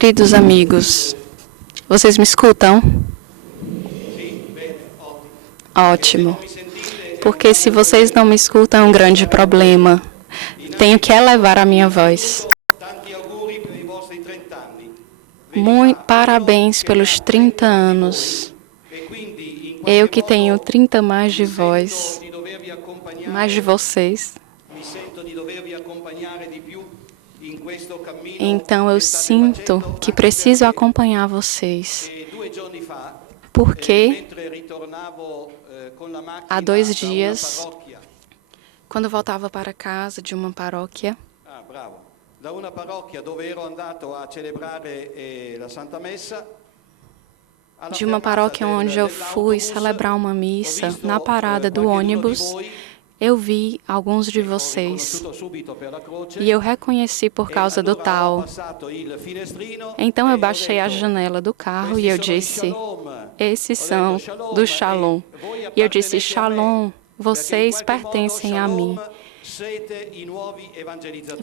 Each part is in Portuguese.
Queridos amigos, vocês me escutam? Ótimo. Porque se vocês não me escutam, é um grande problema. Tenho que elevar a minha voz. Muito parabéns pelos 30 anos. Eu que tenho 30 mais de voz, mais de vocês. Então eu sinto que preciso acompanhar vocês. Porque há 2 dias, quando eu voltava para casa de uma paróquia, onde eu fui celebrar uma missa, na parada do ônibus, eu vi alguns de vocês e eu reconheci por causa do tal. Então eu baixei a janela do carro e eu disse, esses são do Shalom. E eu disse, Shalom, vocês pertencem a mim.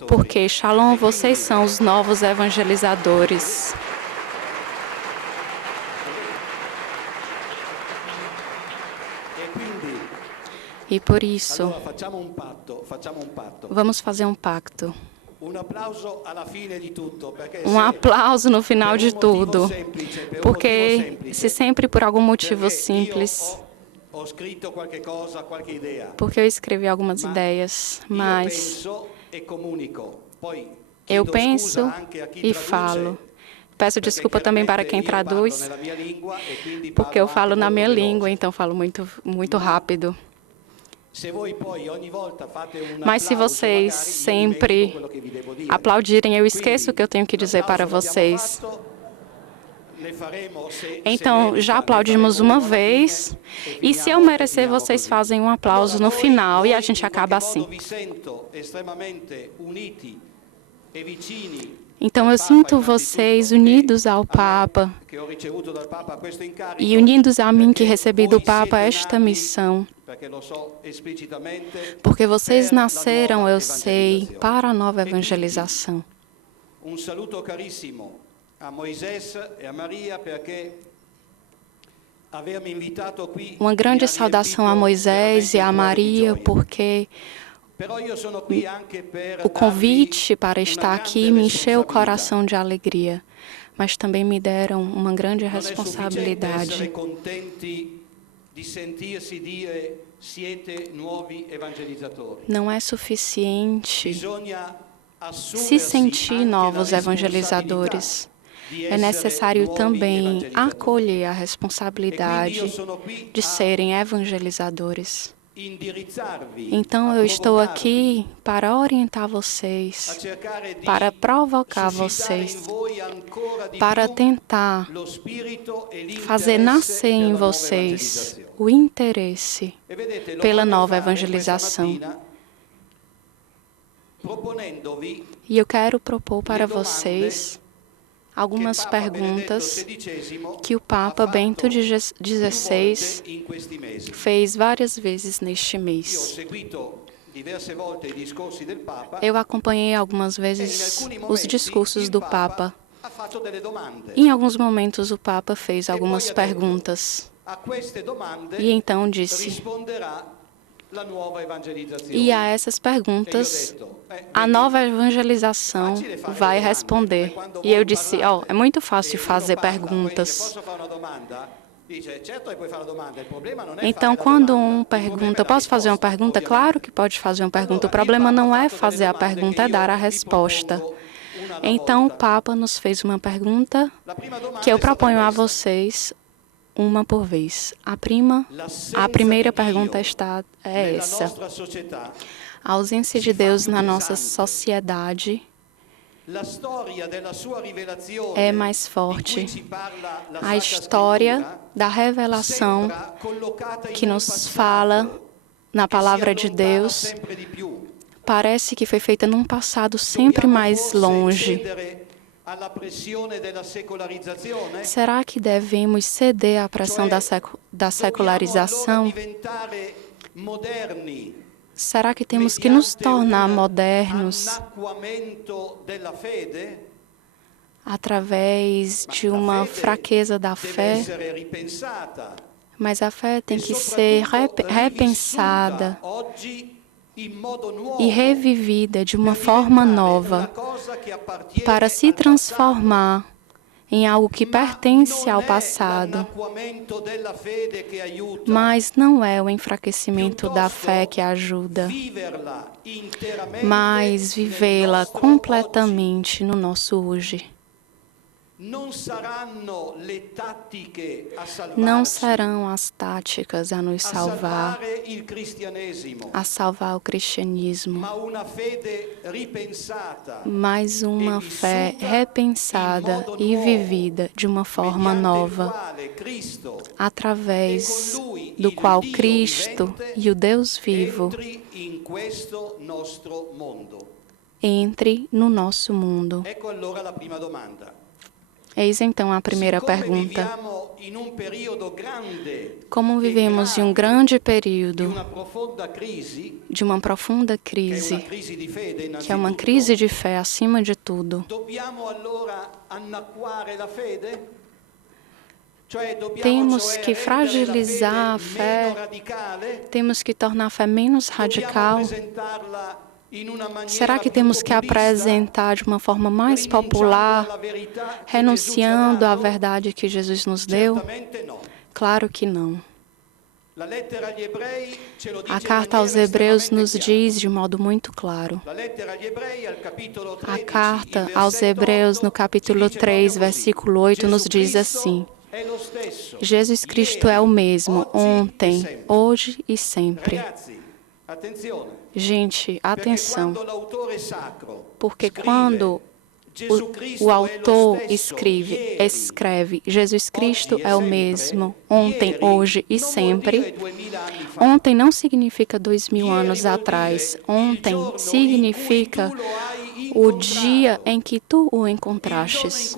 Porque, Shalom, vocês são os novos evangelizadores. E por isso, vamos fazer um pacto. Um aplauso no final de tudo. Porque se sempre por algum motivo simples, porque eu escrevi algumas ideias, mas eu penso e falo. Peço desculpa também para quem traduz, porque eu falo na minha língua, então falo muito rápido. Mas se vocês sempre aplaudirem, eu esqueço o que eu tenho que dizer para vocês. Então, já aplaudimos uma vez, e se eu merecer, vocês fazem um aplauso no final, e a gente acaba assim. Então, eu sinto vocês unidos ao Papa, e unidos a mim que recebi do Papa esta missão, porque vocês nasceram, eu sei, para a nova evangelização. Um saluto carissimo a Moisés e a Maria, porque uma grande saudação a Moisés e a Maria, porque o convite para estar aqui me encheu o coração de alegria, mas também me deram uma grande responsabilidade. Não é suficiente se sentir novos evangelizadores. É necessário também acolher a responsabilidade de serem evangelizadores. Então, eu estou aqui para orientar vocês, para provocar vocês, para tentar fazer nascer em vocês o interesse pela nova evangelização. E eu quero propor para vocês algumas perguntas que o Papa Bento XVI fez várias vezes neste mês. Eu acompanhei algumas vezes os discursos do Papa. Em alguns momentos o Papa fez algumas perguntas. E então disse, e a essas perguntas, a nova evangelização vai responder. E eu disse, é muito fácil fazer perguntas. Então, quando um pergunta, posso fazer uma pergunta? Claro que pode fazer uma pergunta. O problema não é fazer a pergunta, é dar a resposta. Então, o Papa nos fez uma pergunta que eu proponho a vocês, uma por vez. A primeira pergunta é essa. A ausência de Deus na nossa sociedade é mais forte. A história da revelação que nos fala na palavra de Deus parece que foi feita num passado sempre mais longe. Será que devemos ceder à pressão da secularização? Será que temos que nos tornar modernos através de uma fraqueza da fé, mas a fé tem que ser repensada e revivida de uma forma nova para se transformar em algo que pertence ao passado. Mas não é o enfraquecimento da fé que ajuda, mas vivê-la completamente no nosso hoje. Não serão as táticas a nos salvar, a salvar o cristianismo, mas uma fé repensada e vivida de uma forma nova, através do qual Cristo e o Deus vivo entre no nosso mundo. Eis então a primeira pergunta. Como vivemos em um grande período de uma profunda crise, que é uma crise de fé acima de tudo, temos que fragilizar a fé, temos que tornar a fé menos radical. Será que temos que apresentar de uma forma mais popular, renunciando à verdade que Jesus nos deu? Claro que não. A carta aos Hebreus nos diz de modo muito claro. A carta aos Hebreus, no capítulo 3, versículo 8, nos diz assim: Jesus Cristo é o mesmo, ontem, hoje e sempre. Gente, atenção, porque quando o autor escreve Jesus Cristo é o mesmo, ontem, hoje e sempre, ontem não significa 2000 anos atrás, ontem significa o dia em que tu o encontrastes,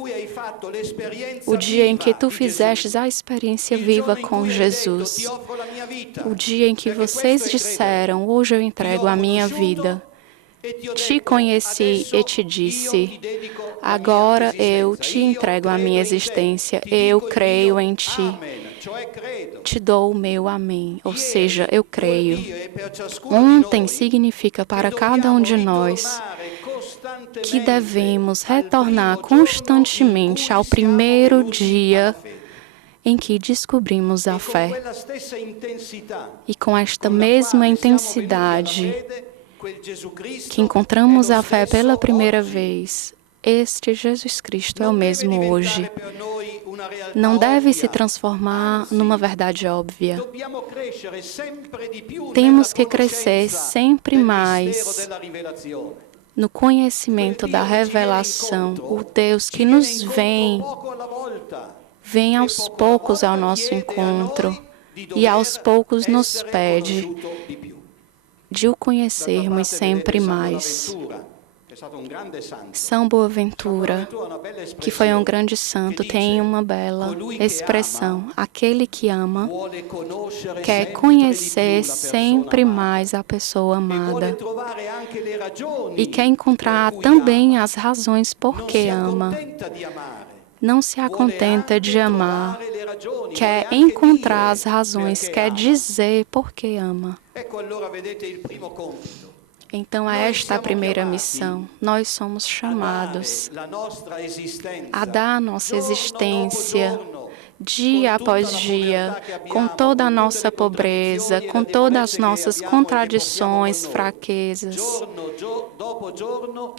o dia em que tu fizestes a experiência viva com Jesus, o dia em que vocês disseram, hoje eu entrego a minha vida, te conheci e te disse, agora eu te entrego a minha existência, eu creio em ti, te dou o meu amém, ou seja, eu creio. Ontem significa para cada um de nós que devemos retornar constantemente ao primeiro dia em que descobrimos a fé. E com esta mesma intensidade que encontramos a fé pela primeira vez, este Jesus Cristo é o mesmo hoje. Não deve se transformar numa verdade óbvia. Temos que crescer sempre mais no conhecimento da revelação, o Deus que nos vem aos poucos ao nosso encontro e aos poucos nos pede de o conhecermos sempre mais. São Boaventura, que foi um grande santo, tem uma bela expressão. Aquele que ama quer conhecer sempre mais a pessoa amada e quer encontrar também as razões por que ama. Não se acontenta de amar, quer encontrar as razões, quer dizer por que ama. Então, esta é a primeira missão. Nós somos chamados a dar a nossa existência, dia após dia, com toda a nossa pobreza, com todas as nossas contradições, fraquezas,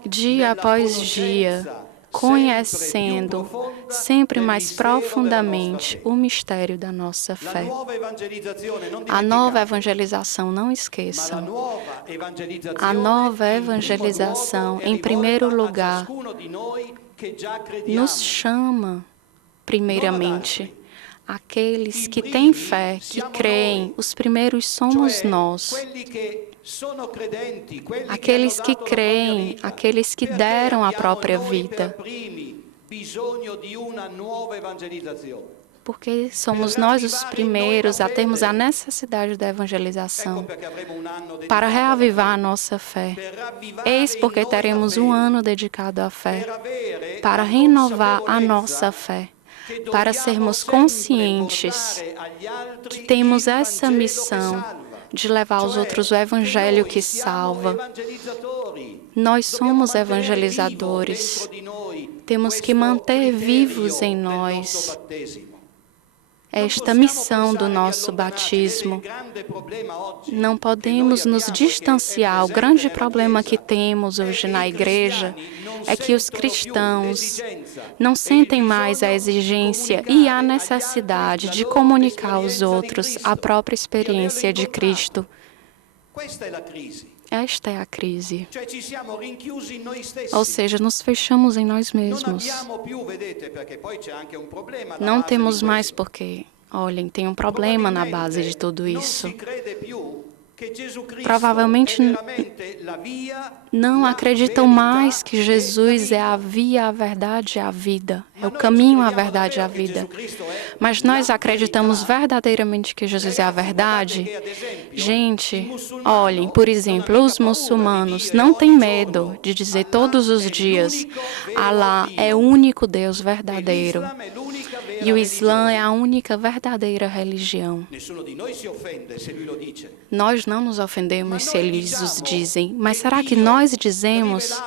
dia após dia, conhecendo sempre mais profundamente o mistério da nossa fé. A nova evangelização, não esqueçam, a nova evangelização, em primeiro lugar, nos chama, primeiramente, aqueles que têm fé, que creem, os primeiros somos nós. Aqueles que creem, aqueles que deram a própria vida. porque somos nós os primeiros a termos a necessidade da evangelização para reavivar a nossa fé. Eis porque teremos um ano dedicado à fé, para renovar a nossa fé, para sermos conscientes que temos essa missão de levar aos outros o Evangelho que salva. Nós somos evangelizadores. Temos que manter vivos em nós esta missão do nosso batismo. Não podemos nos distanciar. O grande problema que temos hoje na igreja é que os cristãos não sentem mais a exigência e a necessidade de comunicar aos outros a própria experiência de Cristo. Esta é a crise. Ou seja, nos fechamos em nós mesmos. Não temos mais porque, olhem, tem um problema na base de tudo isso. Provavelmente não acreditam mais que Jesus é a via, a verdade e a vida. É o caminho, a verdade e a vida. Mas nós acreditamos verdadeiramente que Jesus é a verdade? Gente, olhem, por exemplo, os muçulmanos não têm medo de dizer todos os dias: Alá é o único Deus verdadeiro. E o Islã é a única verdadeira religião. Nós não nos ofendemos se eles os dizem, mas será que nós dizemos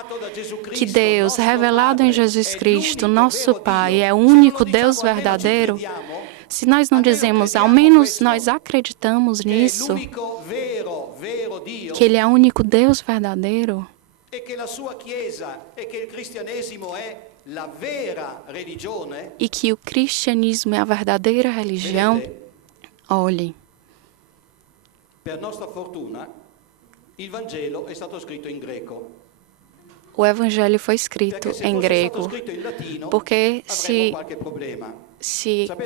que Deus, revelado em Jesus Cristo, nosso Pai, é o único Deus verdadeiro? Se nós não dizemos, ao menos nós acreditamos nisso, que Ele é o único Deus verdadeiro, e que o cristianismo é a verdadeira religião, olhem. O Evangelho foi escrito em grego, porque se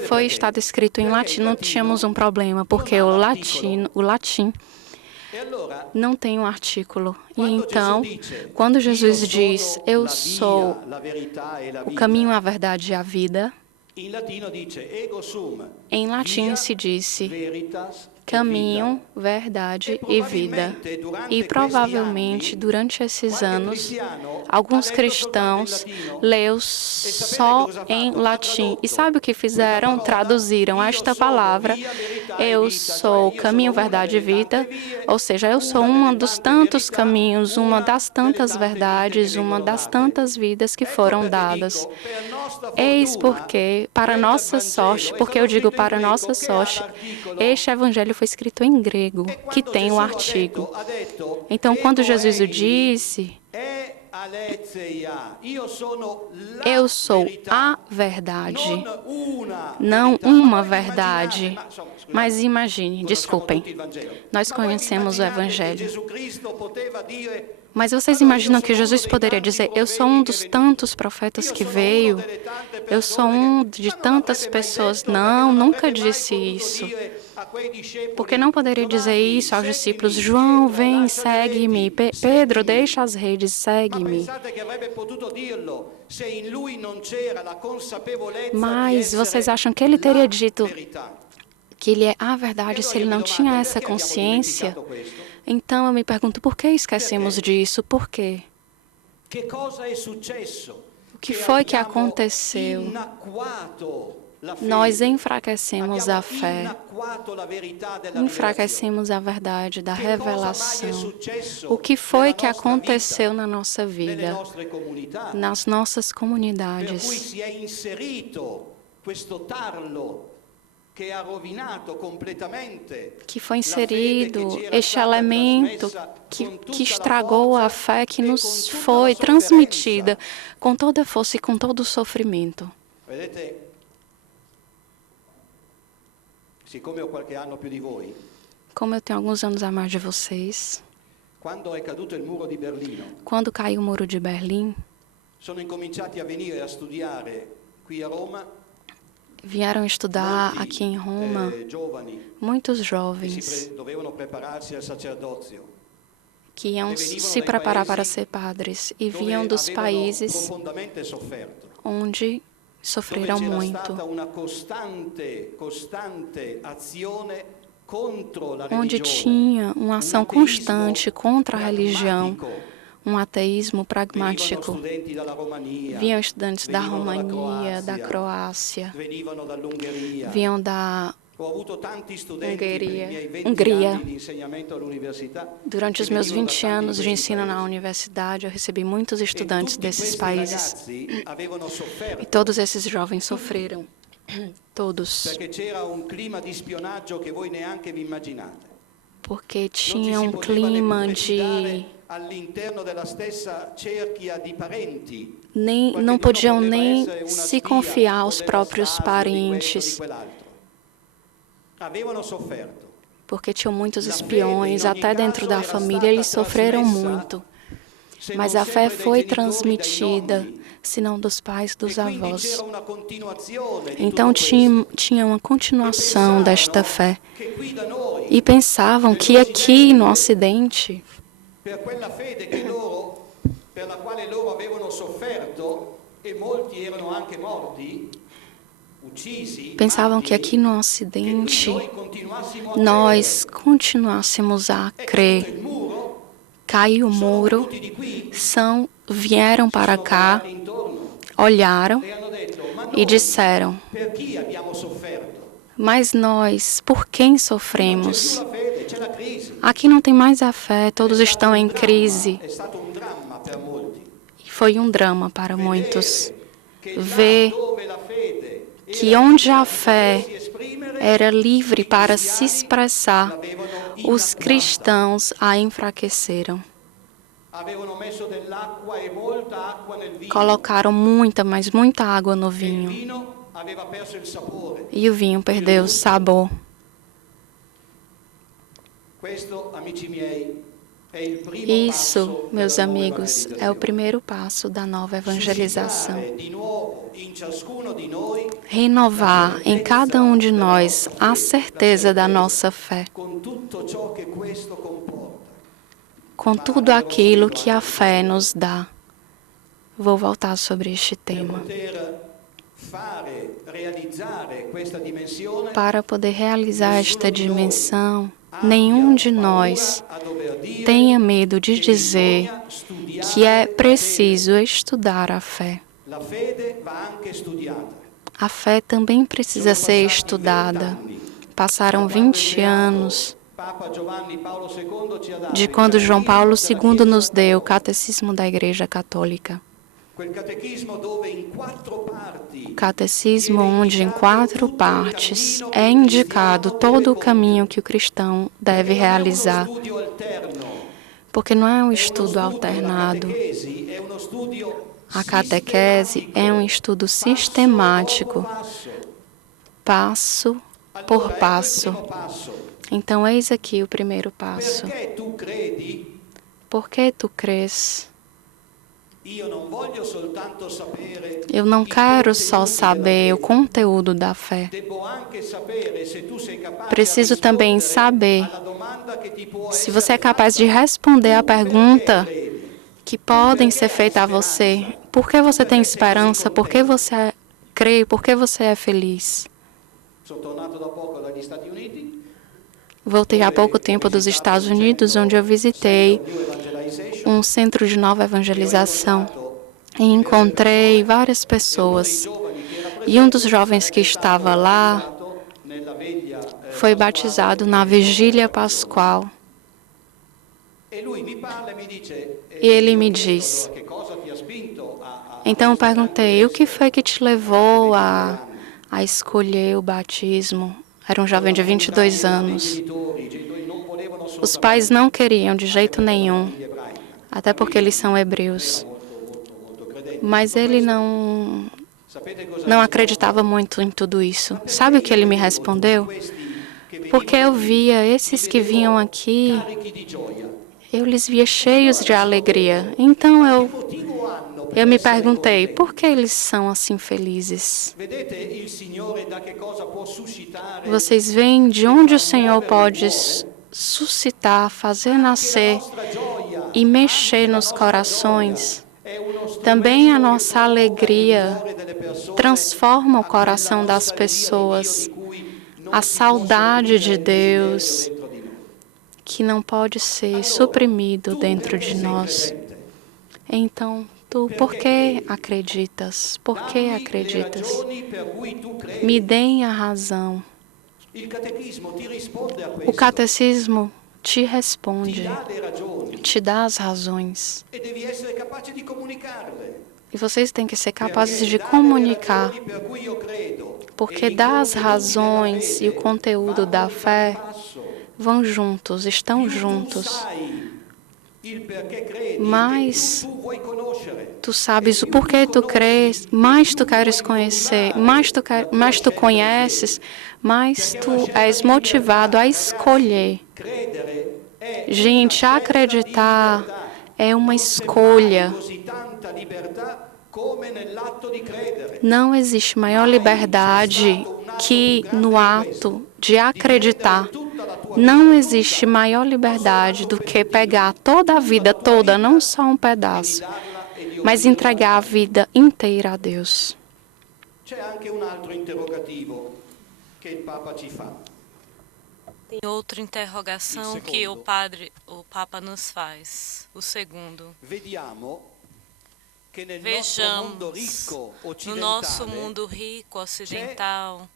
foi estado escrito em latim, não tínhamos um problema, porque o latim não tem um artículo. E então, quando Jesus diz, eu sou o caminho, a verdade e a vida, em latim se disse caminho, verdade e vida. E provavelmente, durante esses anos, alguns cristãos leu só em latim. E sabe o que fizeram? Traduziram esta palavra, eu sou caminho, verdade e vida, ou seja, eu sou um dos tantos caminhos, uma das tantas verdades, uma das tantas vidas que foram dadas. Eis porque, para nossa sorte, porque eu digo para nossa sorte, este evangelho foi escrito em grego, que tem o artigo. Então, quando Jesus o disse, eu sou a verdade, não uma verdade. Mas imagine, desculpem, nós conhecemos o Evangelho. Mas vocês imaginam que Jesus poderia dizer, eu sou um dos tantos profetas que veio, eu sou um de tantas pessoas. Não, nunca disse isso. Porque não poderia dizer isso aos discípulos, João, vem, segue-me. Pedro, deixa as redes, segue-me. Mas vocês acham que ele teria dito que ele é a verdade se ele não tinha essa consciência? Então eu me pergunto, por que esquecemos disso? Por quê? O que foi que aconteceu? Nós enfraquecemos a fé, enfraquecemos a verdade da revelação. O que foi que aconteceu na nossa vida, nas nossas comunidades? Que foi inserido este elemento que estragou a fé que nos foi transmitida com toda a força e com todo o sofrimento. Como eu tenho alguns anos a mais de vocês, quando caiu o muro de Berlim, vieram estudar aqui em Roma muitos jovens que iam se preparar para ser padres e vinham dos países onde sofreram muito, onde tinha uma ação constante contra a religião, um ateísmo pragmático. Vinham estudantes da Romania, da Croácia, vinham da Hungria. Durante os meus 20 anos de ensino na universidade, eu recebi muitos estudantes desses países. E todos esses jovens sofreram. Todos. Porque tinha um clima de... não podiam nem se confiar aos próprios parentes. Porque tinham muitos espiões, até dentro da família eles sofreram muito. Mas a fé foi transmitida, se não dos pais, dos avós. Então tinha uma continuação desta fé. E pensavam que aqui no Ocidente, pela qual loro avevano sofferto e molti erano anche morti, pensavam que aqui no Ocidente nós continuássemos a crer. Caiu o muro, vieram para cá, olharam e disseram: mas nós, por quem sofremos? Aqui não tem mais a fé, todos estão em crise. E foi um drama para muitos ver que onde a fé era livre para se expressar, os cristãos a enfraqueceram. Colocaram muita, mas muita água no vinho. E o vinho perdeu o sabor. Isso, meus amigos, é o primeiro passo da nova evangelização. Renovar em cada um de nós a certeza da nossa fé, com tudo aquilo que a fé nos dá. Vou voltar sobre este tema. Para poder realizar esta dimensão, nenhum de nós tenha medo de dizer que é preciso estudar a fé. A fé também precisa ser estudada. Passaram 20 anos de quando João Paulo II nos deu o Catecismo da Igreja Católica. O catecismo onde em 4 partes é indicado todo o caminho que o cristão deve realizar. Porque não é um estudo alternado. A catequese é um estudo sistemático, passo por passo. Então, eis aqui o primeiro passo. Por que tu crês? Eu não quero só saber o conteúdo da fé. Preciso também saber se você é capaz de responder a pergunta que podem ser feitas a você. Por que você tem esperança? Por que você crê? Por que você é feliz? Voltei há pouco tempo dos Estados Unidos, onde eu visitei um centro de nova evangelização e encontrei várias pessoas. E um dos jovens que estava lá foi batizado na Vigília Pascual. E ele me diz, então eu perguntei, o que foi que te levou a escolher o batismo? Era um jovem de 22 anos. Os pais não queriam de jeito nenhum, até porque eles são hebreus. Mas ele não acreditava muito em tudo isso. Sabe o que ele me respondeu? Porque eu via esses que vinham aqui, eu lhes via cheios de alegria. Então eu me perguntei, por que eles são assim felizes? Vocês veem de onde o Senhor pode suscitar, fazer nascer e mexer nos corações. Também a nossa alegria transforma o coração das pessoas. A saudade de Deus que não pode ser suprimido dentro de nós. Então, por que acreditas? Por que acreditas? Me deem a razão. O catecismo te responde, te dá as razões. E vocês têm que ser capazes de comunicar, porque dá as razões e o conteúdo da fé vão juntos, estão juntos. Mais tu sabes o porquê tu crês, mais tu queres conhecer, mais tu conheces, mais tu és motivado a escolher. Gente, acreditar é uma escolha. Não existe maior liberdade que no ato de acreditar. Não existe maior liberdade do que pegar toda a vida toda, não só um pedaço, mas entregar a vida inteira a Deus. Tem outra interrogação que o Papa nos faz. O segundo. Vejamos, no nosso mundo rico ocidental,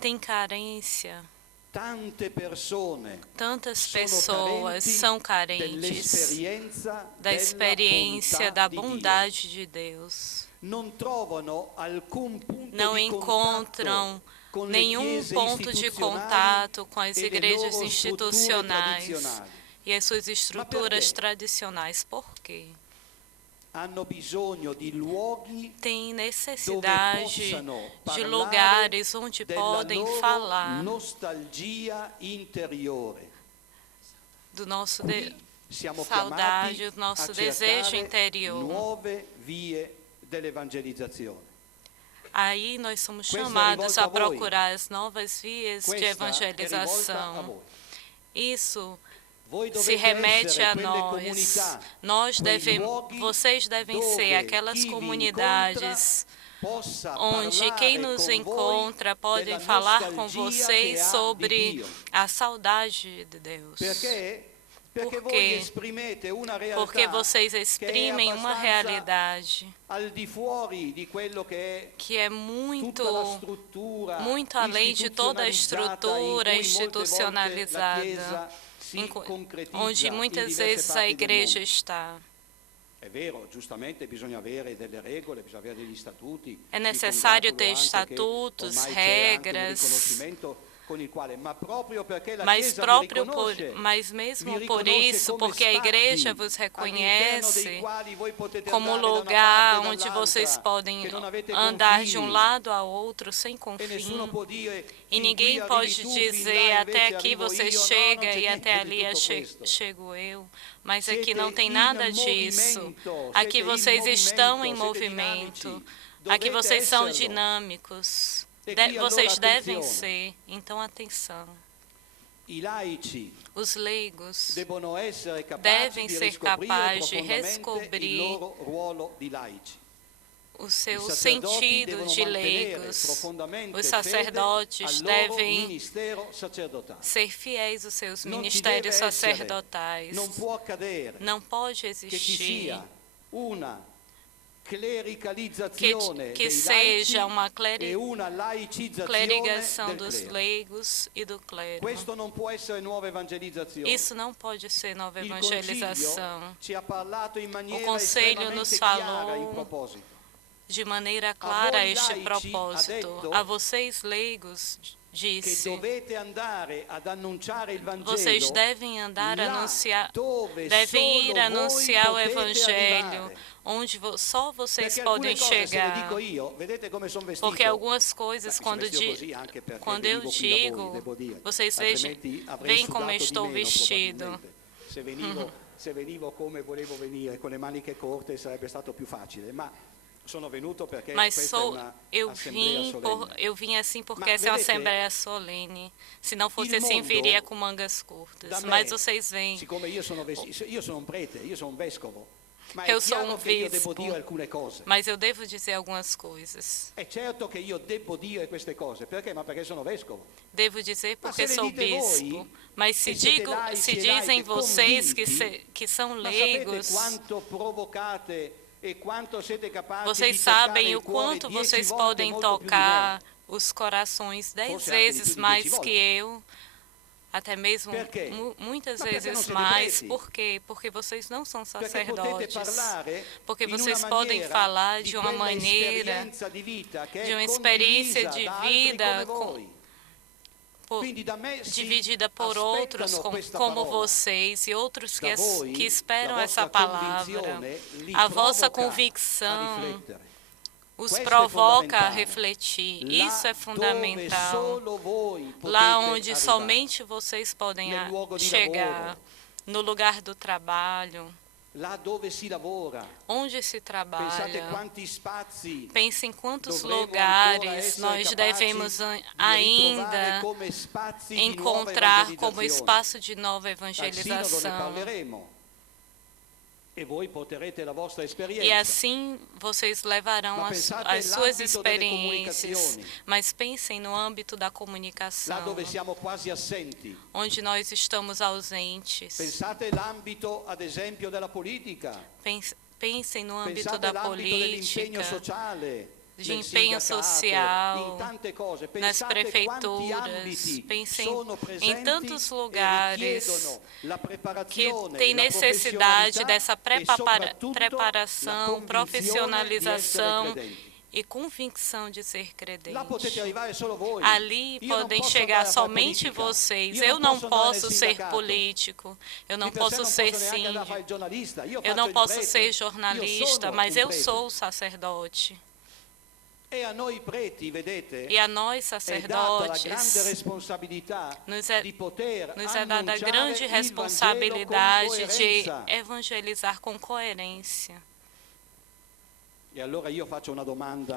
tem carência. Tantas pessoas são carentes da experiência da bondade de Deus. Não encontram nenhum ponto de contato com as igrejas institucionais e as suas estruturas tradicionais. Por quê? Têm necessidade de lugares onde podem falar do nosso saudade, do nosso desejo interior. Aí nós somos chamados a procurar as novas vias de evangelização. Isso se remete a nós. Vocês devem ser aquelas comunidades onde quem nos encontra pode falar com vocês sobre a saudade de Deus. Por quê? Porque vocês exprimem uma realidade que é muito além de toda a estrutura institucionalizada, onde muitas vezes a igreja está. É necessário ter estatutos, regras, mas mesmo por isso, porque a igreja vos reconhece como lugar onde vocês podem andar de um lado a outro sem confim, e ninguém pode dizer até aqui você chega e até ali chego eu, mas aqui não tem nada disso. Aqui vocês estão em movimento, aqui vocês são dinâmicos. Vocês devem ser, então atenção. Os leigos devem ser capazes de descobrir o seu sentido de leigos. Os sacerdotes devem ser fiéis aos seus ministérios sacerdotais. Não pode existir que seja uma clerigação dos leigos e do clero. Isso não pode ser nova evangelização. O Conselho nos falou de maneira clara a este propósito. A vocês, leigos, disse: vocês devem ir anunciar o Evangelho onde só vocês podem chegar. Porque algumas coisas, quando eu digo, vocês veem como eu estou vestido. Se venivo come volevo venire, con le maniche corte, sarebbe stato più facile, ma sono venuto perché questa è una assembleia solenne. Eu vim assim porque essa é uma assembleia solene. Se não fosse assim, viria com mangas curtas. Mas vocês veem. Siccome io sono un prete, io sono un vescovo. Eu sou um bispo, mas eu devo dizer algumas coisas. É certo que eu devo dizer queste cose, perché? Ma perché sono vescovo. Devo dizer porque sou bispo, mas se dizem vocês que são leigos, vocês sabem o quanto vocês podem tocar os corações 10 vezes mais que eu, até mesmo muitas vezes mais. Por quê? Porque vocês não são sacerdotes. Porque vocês podem falar de uma maneira, de uma experiência de vida dividida por outros como vocês e outros que esperam essa palavra. A vossa convicção os provoca a refletir. Isso é fundamental. Lá onde somente vocês podem chegar, no lugar do trabalho, onde se trabalha. Pense em quantos lugares nós devemos ainda encontrar como espaço de nova evangelização. E assim vocês levarão as suas experiências, mas pensem no âmbito da comunicação, onde nós estamos ausentes. Pensem no âmbito da política, de empenho social, nas prefeituras. Pensem em tantos lugares que têm necessidade dessa preparação, profissionalização e convicção de ser credente. Ali podem chegar somente vocês. Eu não posso ser político, eu não posso ser síndico, eu não posso ser jornalista, mas eu sou sacerdote. E a nós, sacerdotes, nos é dada a grande responsabilidade de evangelizar com coerência.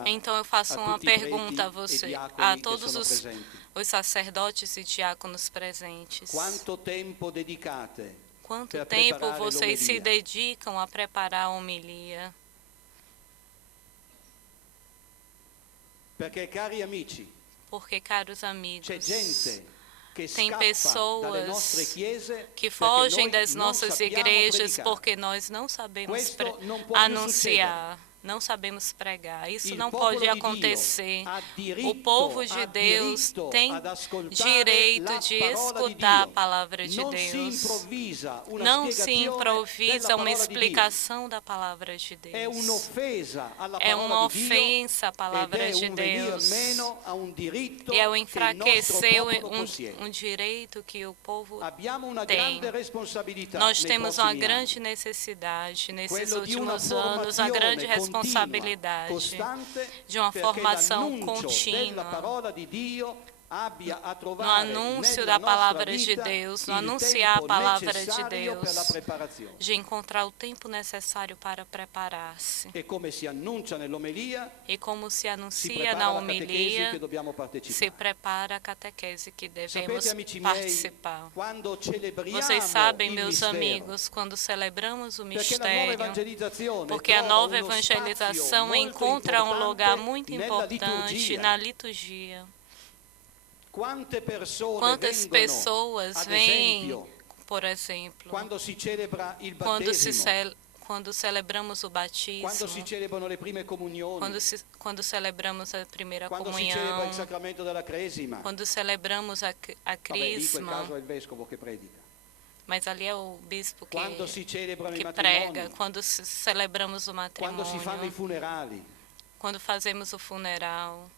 Então eu faço uma pergunta a você, a todos os sacerdotes e diáconos presentes. Quanto tempo vocês se dedicam a preparar a homilia? Porque, caros amigos, tem pessoas que fogem das nossas igrejas porque nós não sabemos anunciar, não sabemos pregar. Isso não pode acontecer. O povo de Deus tem direito de escutar a palavra de Deus. Não se improvisa uma explicação da palavra de Deus. É uma ofensa à palavra de Deus. E é o enfraquecer um direito que o povo tem. Nós temos uma grande necessidade nesses últimos anos, uma grande responsabilidade de uma formação contínua no anúncio da palavra de Deus, no anunciar a palavra de Deus, de encontrar o tempo necessário para preparar-se. E como se anuncia na homilia, se prepara a catequese que devemos participar. Vocês sabem, meus amigos, quando celebramos o mistério, porque a nova evangelização encontra um lugar muito importante na liturgia. Quantas pessoas vêm, por exemplo, quando celebramos o batismo, quando celebramos a primeira comunhão, quando celebramos a crisma, mas ali é o bispo que prega, quando celebramos o matrimônio, quando fazemos o funeral.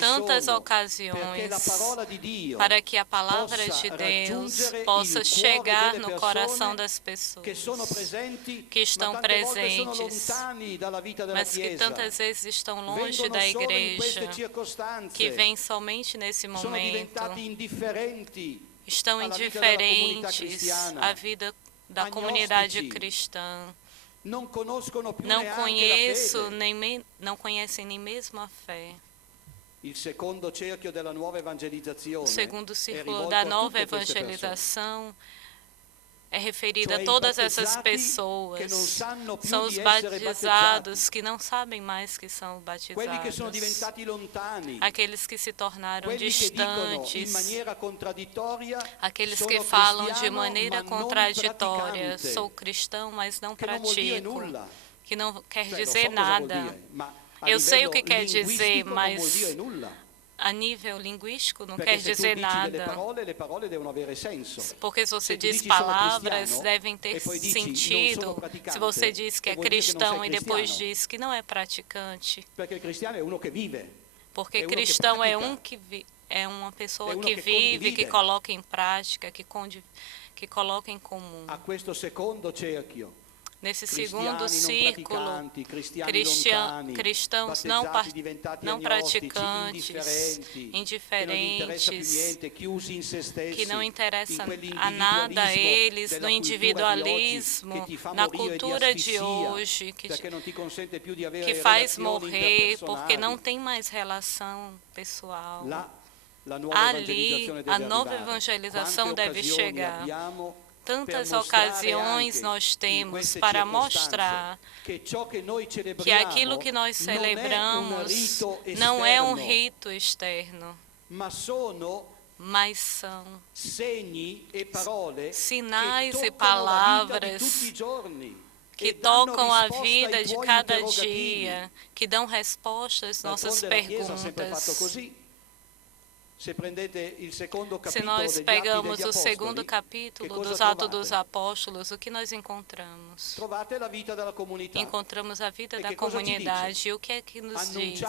Tantas ocasiões para que a palavra de Deus possa chegar no coração das pessoas que estão presentes, mas que tantas vezes estão longe da igreja, que vêm somente nesse momento, estão indiferentes à vida da comunidade cristã. Não conhecem nem mesmo a fé. O segundo círculo da nova evangelização é referida a todas essas pessoas. São os batizados que não sabem mais que são batizados. Aqueles que se tornaram distantes. Aqueles que falam de maneira contraditória. Sou cristão, mas não pratico. Que não quer dizer nada. Eu sei o que quer dizer, mas a nível linguístico não quer dizer nada. Porque se você diz palavras, devem ter sentido. Se você diz que é cristão e depois diz que não é praticante. Porque cristão é é uma pessoa que vive, que coloca em prática, que coloca em comum. Nesse segundo círculo, cristãos não praticantes, indiferentes, que não interessam a nada a eles, no individualismo, na cultura de hoje, que faz morrer porque não tem mais relação pessoal. Ali, a nova evangelização deve chegar. Tantas ocasiões nós temos para mostrar que aquilo que nós celebramos não é um rito externo, mas são sinais e palavras que tocam a vida de cada dia, que dão respostas às nossas perguntas. Se nós pegamos o segundo capítulo dos Atos dos Apóstolos, o que nós encontramos? Encontramos a vida da comunidade. E o que é que nos diz?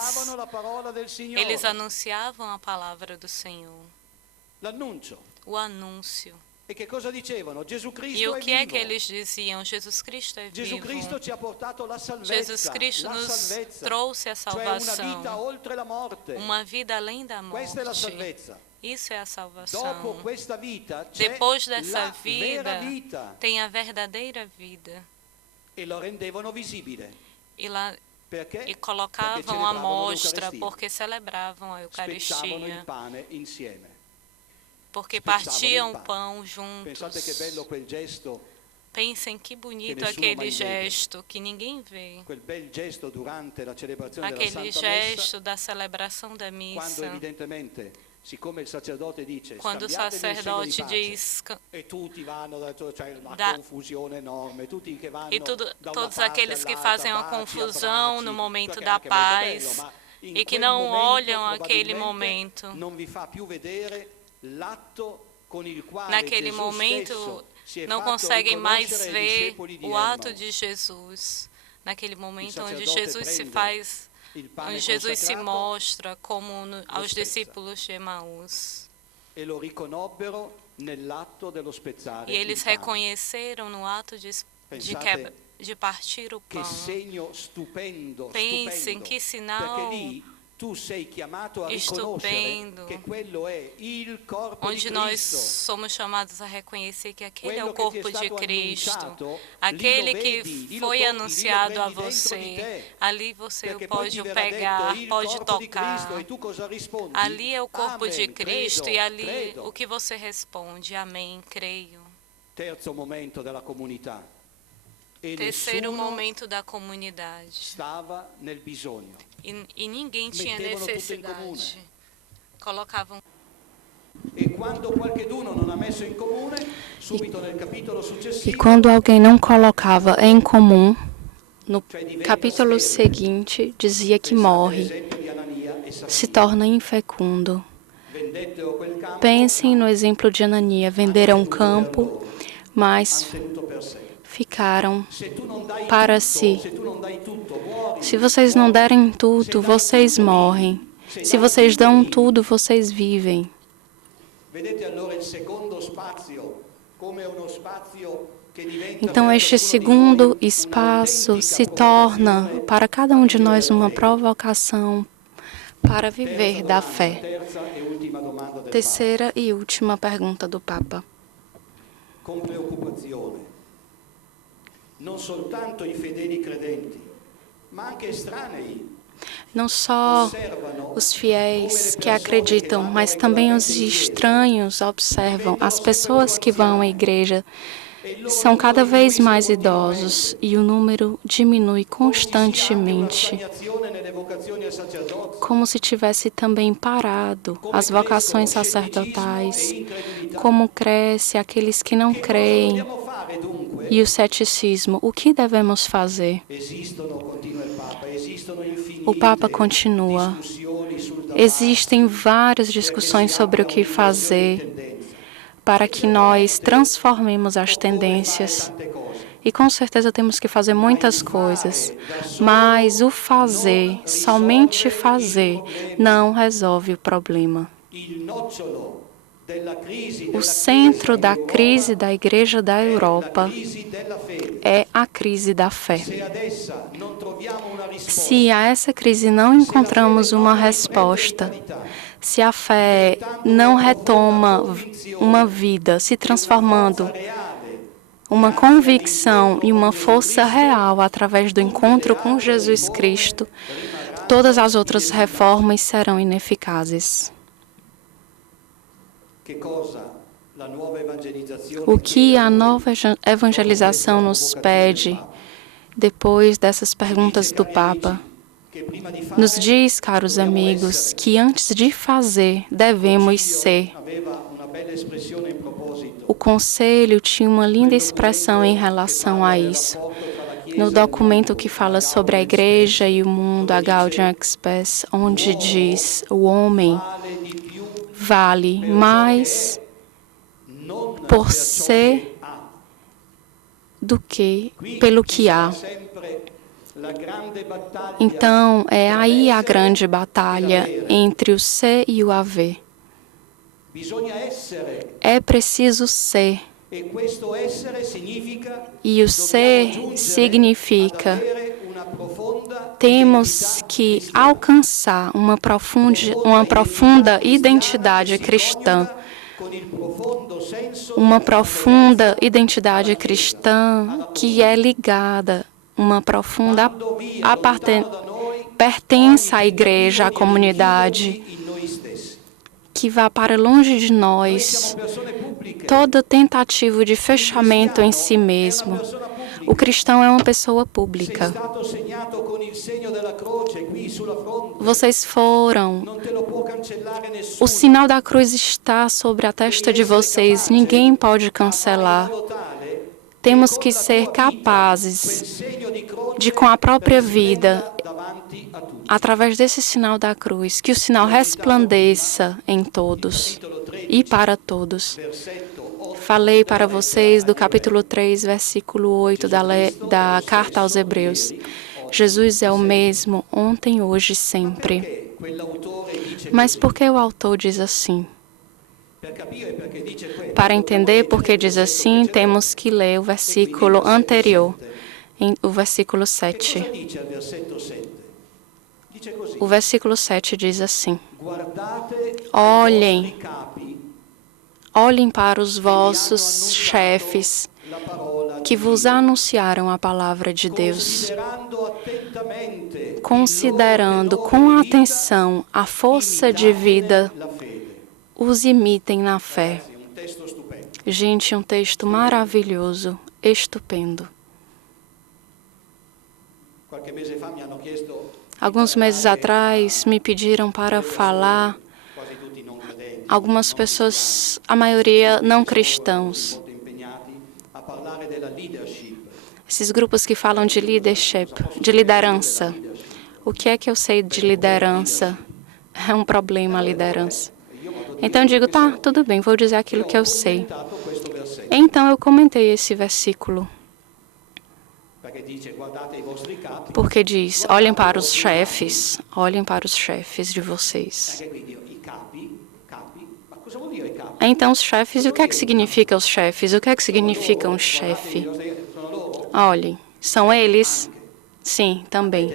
Eles anunciavam a palavra do Senhor. O anúncio. E o que é que eles diziam? Jesus Cristo é vivo. Jesus Cristo nos trouxe a salvação. Uma vida além da morte. Isso é a salvação. Depois dessa vida, tem a verdadeira vida. E colocavam à mostra porque celebravam a Eucaristia. Porque partiam o pão juntos. Pensem que bonito aquele gesto que ninguém vê. Aquele gesto da celebração da missa. Quando o sacerdote diz todos aqueles que fazem uma confusão no momento da paz e que não olham aquele momento. Naquele momento, não conseguem mais ver o ato de Jesus. Naquele momento onde Jesus se mostra como aos discípulos de Emaús. E eles reconheceram no ato de partir o pão. Pensem que sinal estupendo, onde nós somos chamados a reconhecer que aquele é o corpo de Cristo, aquele que foi anunciado a você, ali você pode o pegar, pode tocar, ali é o corpo de Cristo e ali o que você responde, amém, creio. Terceiro momento da comunidade. E ninguém tinha necessidade. Colocavam. E quando alguém não colocava em comum, no capítulo seguinte, dizia que morre, se torna infecundo. Pensem no exemplo de Anania. Venderam um campo, mas ficaram para si. Se vocês não derem tudo, vocês morrem. Se vocês dão tudo, vocês vivem. Então, este segundo espaço se torna para cada um de nós uma provocação para viver da fé. Terceira e última pergunta do Papa. Com preoccupazione, non soltanto I fedeli credenti, ma anche estranei. Não só os fiéis que acreditam, mas também os estranhos observam. As pessoas que vão à igreja são cada vez mais idosos e o número diminui constantemente, como se tivesse também parado as vocações sacerdotais, como cresce aqueles que não creem e o ceticismo. O que devemos fazer? O Papa continua. Existem várias discussões sobre o que fazer para que nós transformemos as tendências. E com certeza temos que fazer muitas coisas, mas o fazer, somente fazer, não resolve o problema. O centro da crise da Igreja da Europa é a crise da fé. Se a essa crise não encontramos uma resposta, se a fé não retoma uma vida, se transformando uma convicção e uma força real através do encontro com Jesus Cristo, todas as outras reformas serão ineficazes. O que a nova evangelização nos pede, depois dessas perguntas do Papa, nos diz, caros amigos, que antes de fazer, devemos ser. O Conselho tinha uma linda expressão em relação a isso. No documento que fala sobre a Igreja e o mundo, a Gaudium et Spes, onde diz: o homem vale mais por ser do que pelo que há. Então, é aí a grande batalha entre o ser e o haver. É preciso ser. E o ser significa temos que alcançar uma profunda identidade cristã. Uma profunda identidade cristã que é ligada, uma profunda pertença à igreja, à comunidade, que vá para longe de nós toda tentativa de fechamento em si mesmo. O cristão é uma pessoa pública. Vocês foram. O sinal da cruz está sobre a testa de vocês. Ninguém pode cancelar. Temos que ser capazes de, com a própria vida, através desse sinal da cruz, que o sinal resplandeça em todos e para todos. Falei para vocês do capítulo 3, versículo 8 da carta aos Hebreus. Jesus é o mesmo ontem, hoje e sempre. Mas por que o autor diz assim? Para entender por que diz assim, temos que ler o versículo anterior, o versículo 7. O versículo 7 diz assim: Olhem para os vossos chefes que vos anunciaram a palavra de Deus, considerando com atenção a força de vida, os imitem na fé. Gente, um texto maravilhoso, estupendo. Alguns meses atrás me pediram para falar, algumas pessoas, a maioria não cristãos. Esses grupos que falam de leadership, de liderança. O que é que eu sei de liderança? É um problema a liderança. Então eu digo, tá, tudo bem, vou dizer aquilo que eu sei. Então eu comentei esse versículo. Porque diz, olhem para os chefes de vocês. Então os chefes, o que é que significa os chefes? O que é que significa um chefe? Olhem, são eles? Sim, também.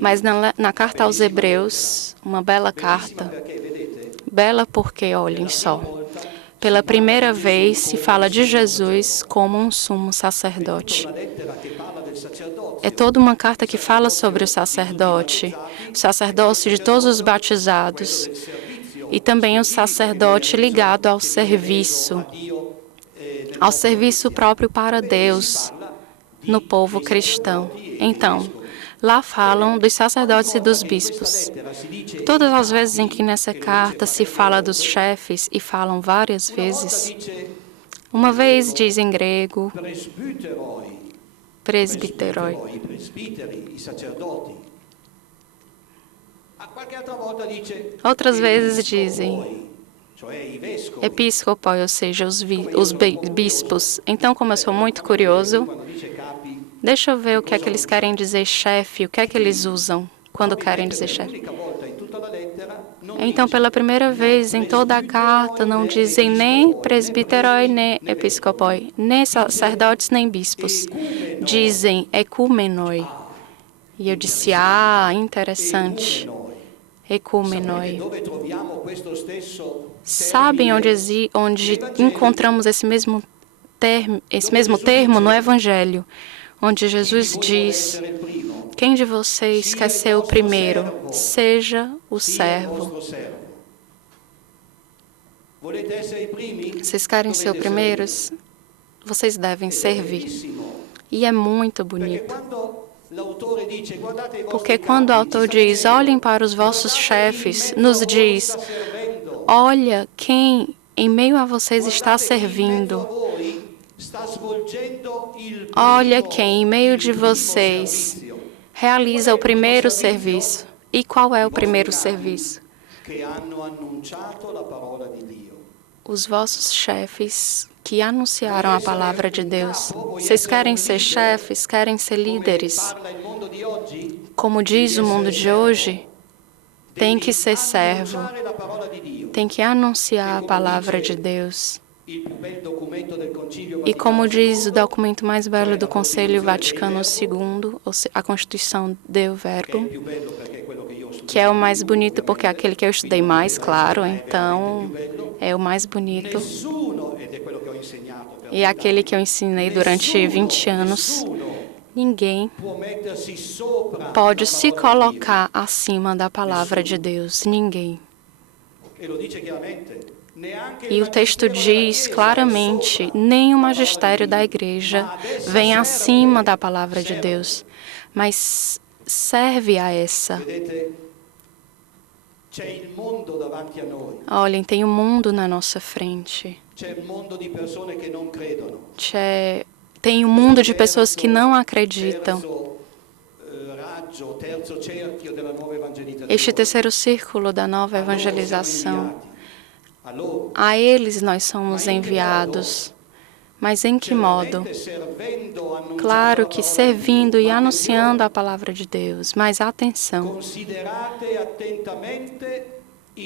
Mas na carta aos Hebreus, uma bela carta, bela porque, olhem só, pela primeira vez se fala de Jesus como um sumo sacerdote. É toda uma carta que fala sobre o sacerdócio de todos os batizados e também o sacerdote ligado ao serviço ao serviço próprio para Deus no povo cristão. Então, lá falam dos sacerdotes e dos bispos. Todas as vezes em que nessa carta se fala dos chefes, e falam várias vezes, uma vez diz em grego, presbiteroi. Outras vezes dizem episcopoi, ou seja, os bispos. Então, como eu sou muito curioso, deixa eu ver o que é que eles querem dizer chefe, o que é que eles usam quando querem dizer chefe. Então, pela primeira vez em toda a carta, não dizem nem presbiteroi, nem episcopoi, nem sacerdotes, nem bispos. Dizem ecúmenoi. E eu disse, interessante. Ecúmenoi. Sabem onde encontramos esse mesmo termo no Evangelho, onde Jesus diz, quem de vocês quer ser o primeiro? Seja o servo. Vocês querem ser os primeiros? Vocês devem servir. E é muito bonito. Porque quando o autor diz, olhem para os vossos chefes, nos diz, olha quem em meio a vocês está servindo. Olha quem em meio de vocês realiza o primeiro serviço. E qual é o primeiro serviço? Os vossos chefes que anunciaram a palavra de Deus. Vocês querem ser chefes? Querem ser líderes? Como diz o mundo de hoje, tem que ser servo. Tem que anunciar a palavra de Deus. E como diz o documento mais belo do Conselho Vaticano II, a Constituição Deo Verbum, que é o mais bonito porque é aquele que eu estudei mais, claro, então é o mais bonito. E é aquele que eu ensinei durante 20 anos. Ninguém pode se colocar acima da palavra de Deus. Ninguém. E o texto diz claramente, nem o magistério da igreja vem acima da palavra de Deus, mas serve a essa. Olhem, tem um mundo na nossa frente. Tem um mundo de pessoas que não acreditam. Este terceiro círculo da nova evangelização, a eles nós somos enviados. Mas em que modo? Claro que servindo e anunciando a palavra de Deus. Mas atenção.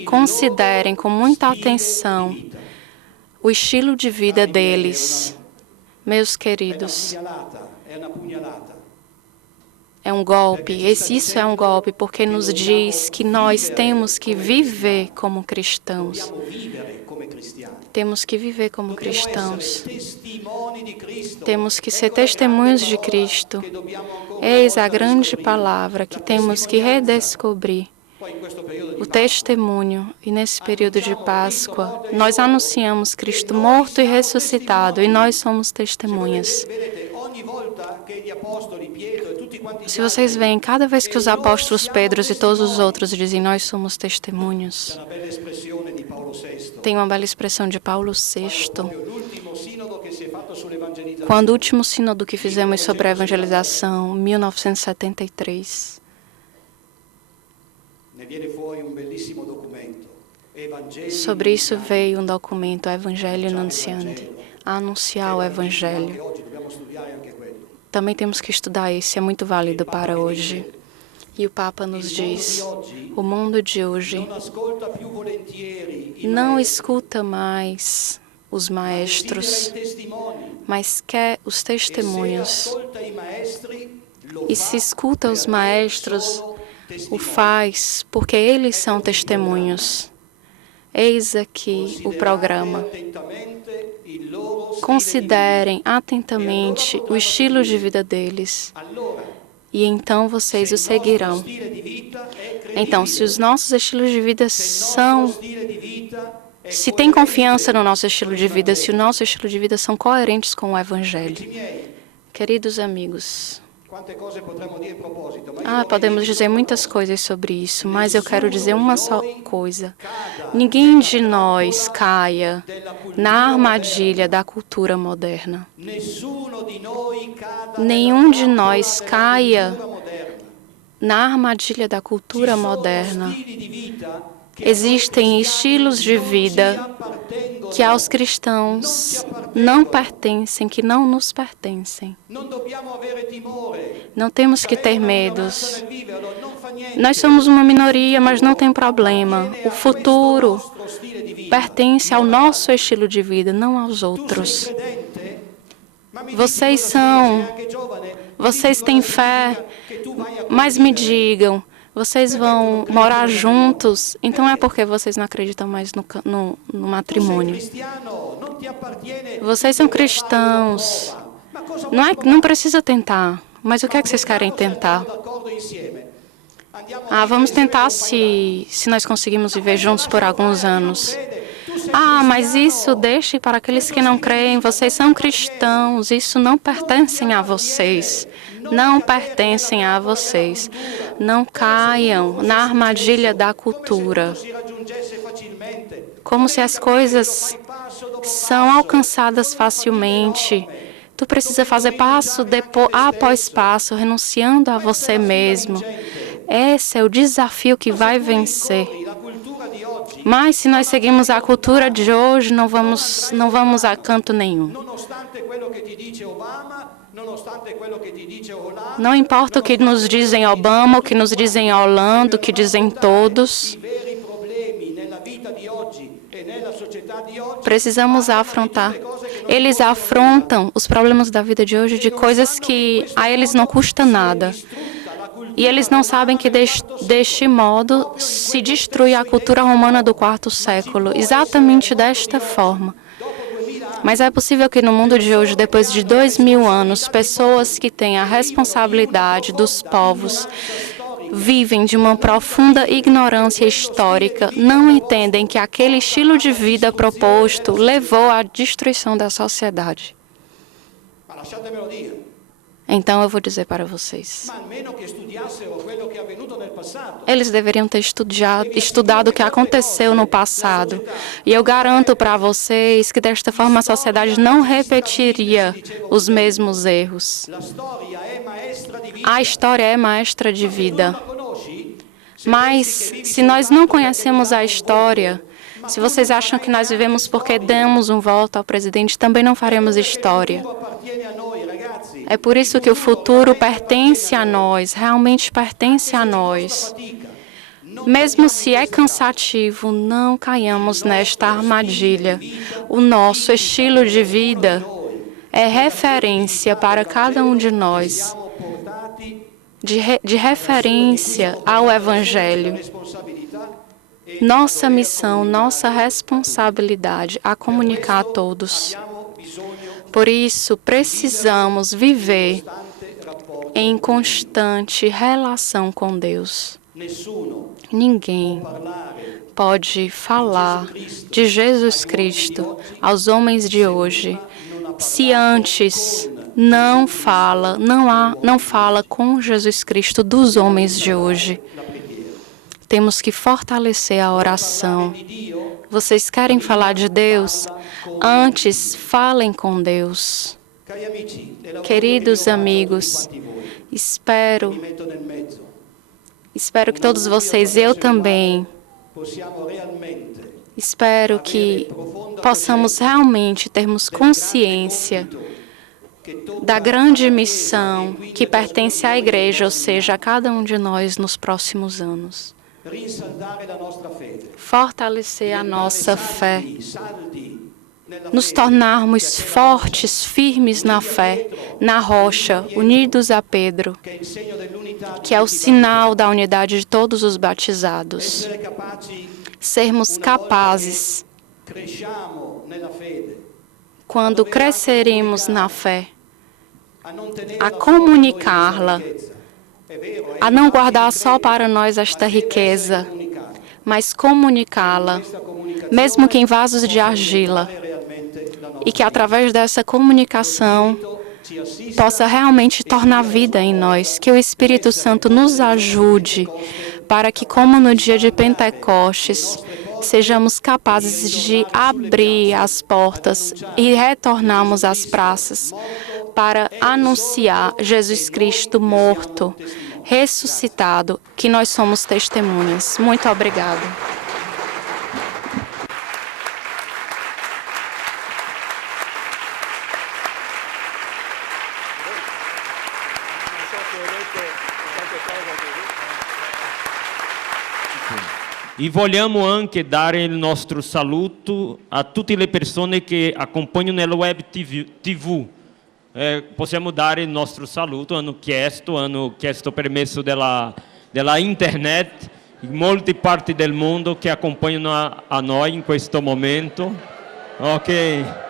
Considerem com muita atenção o estilo de vida deles. Meus queridos, é um golpe. Isso é um golpe porque nos diz que nós temos que viver como cristãos. Temos que viver como cristãos. Temos que ser testemunhos de Cristo. Eis a grande palavra que temos que redescobrir. O testemunho. E nesse período de Páscoa, nós anunciamos Cristo morto e ressuscitado, e nós somos testemunhas. Se vocês veem, cada vez que os apóstolos Pedro e todos os outros dizem, nós somos testemunhos, tem uma bela expressão de Paulo VI, quando o último sínodo que fizemos sobre a evangelização, 1973, sobre isso veio um documento, Evangelho Nunciandi, a anunciar o Evangelho. Também temos que estudar esse, é muito válido para hoje. E o Papa nos diz, o mundo de hoje não escuta mais os maestros, mas quer os testemunhos. E se escuta os maestros, o faz porque eles são testemunhos. Eis aqui o programa. Considerem atentamente o estilo de vida deles. E então vocês o seguirão. Então, se os nossos estilos de vida são se tem confiança no nosso estilo de vida, se o nosso estilo de vida são coerentes com o Evangelho. Queridos amigos, podemos dizer muitas coisas sobre isso, mas eu quero dizer uma só coisa. Ninguém de nós caia na armadilha da cultura moderna. Nenhum de nós caia na armadilha da cultura moderna. Existem estilos de vida que aos cristãos não pertencem, que não nos pertencem. Não temos que ter medos. Nós somos uma minoria, mas não tem problema. O futuro pertence ao nosso estilo de vida, não aos outros. Vocês têm fé, mas me digam, vocês vão morar juntos, então é porque vocês não acreditam mais no matrimônio. Vocês são cristãos. Não precisa tentar, mas o que é que vocês querem tentar? Vamos tentar se nós conseguimos viver juntos por alguns anos. Mas isso deixe para aqueles que não creem. Vocês são cristãos, isso não pertence a vocês. Não pertencem a vocês. Não caiam na armadilha da cultura. Como se as coisas são alcançadas facilmente. Tu precisa fazer passo após passo, renunciando a você mesmo. Esse é o desafio que vai vencer. Mas se nós seguimos a cultura de hoje, não vamos a canto nenhum. Não importa o que nos dizem Obama, o que nos dizem Hollande, o que dizem todos. Precisamos afrontar. Eles afrontam os problemas da vida de hoje de coisas que a eles não custa nada. E eles não sabem que deste modo se destrui a cultura romana do quarto século, exatamente desta forma. Mas é possível que no mundo de hoje, depois de 2000 anos, pessoas que têm a responsabilidade dos povos vivem de uma profunda ignorância histórica, não entendem que aquele estilo de vida proposto levou à destruição da sociedade. Então eu vou dizer para vocês, eles deveriam ter estudado o que aconteceu no passado. E eu garanto para vocês que desta forma a sociedade não repetiria os mesmos erros. A história é maestra de vida. Mas se nós não conhecemos a história, se vocês acham que nós vivemos porque demos um voto ao presidente, também não faremos história. É por isso que o futuro pertence a nós, realmente pertence a nós. Mesmo se é cansativo, não caiamos nesta armadilha. O nosso estilo de vida é referência para cada um de nós, de referência ao Evangelho. Nossa missão, nossa responsabilidade a comunicar a todos. Por isso, precisamos viver em constante relação com Deus. Ninguém pode falar de Jesus Cristo aos homens de hoje se antes não fala com Jesus Cristo dos homens de hoje. Temos que fortalecer a oração. Vocês querem falar de Deus? Antes, falem com Deus. Queridos amigos, espero que todos vocês, eu também, espero que possamos realmente termos consciência da grande missão que pertence à Igreja, ou seja, a cada um de nós nos próximos anos. Fortalecer a nossa fé, nos tornarmos fortes, firmes na fé, na rocha, unidos a Pedro, que é o sinal da unidade de todos os batizados. Sermos capazes, quando cresceremos na fé, a comunicá-la, a não guardar só para nós esta riqueza, mas comunicá-la mesmo que em vasos de argila, e que através dessa comunicação possa realmente tornar vida em nós, que o Espírito Santo nos ajude para que, como no dia de Pentecostes, sejamos capazes de abrir as portas e retornarmos às praças para anunciar Jesus Cristo morto, ressuscitado, que nós somos testemunhas. Muito obrigada. E vogliamo anche dare il nostro saluto a tutte le persone che accompagnano nella web TV. Possiamo dare il nostro saluto, hanno chiesto permesso della internet in molte parti del mondo che accompagnano a noi in questo momento. Ok.